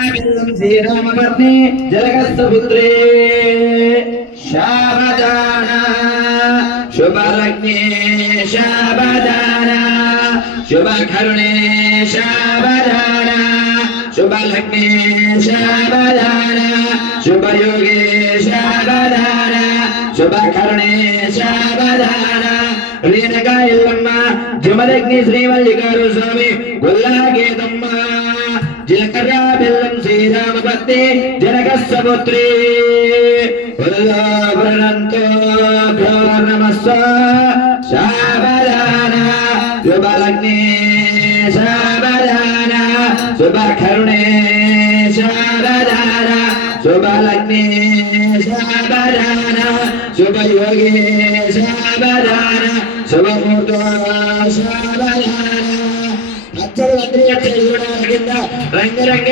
श्रीरामवर्णे जलगस्पुत्रे शाबदाना शुभलग्ने शाबदाना शुभकरुणे शाबदाना शुभलग्ने शाबदाना शुभयोगे शाबदाना शुभकरुणे शाबदाना रीनका इल्लम्म जमदग्नि श्रीमल्लिकार्जुन स्वामी गोल्लागेतम्म जिलकर्या बेल्लम श्रीरामपत्नी जनकस्पुत्री प्रणन्तो नमस्व शाबदाना शुभलग्ने शाबदाना शुभकरुणे शाबदाना शुभलग्ने शाबदाना शुभयोगे शाबदाना शुभमुहूर्तो शाबदाना రంగ రంగ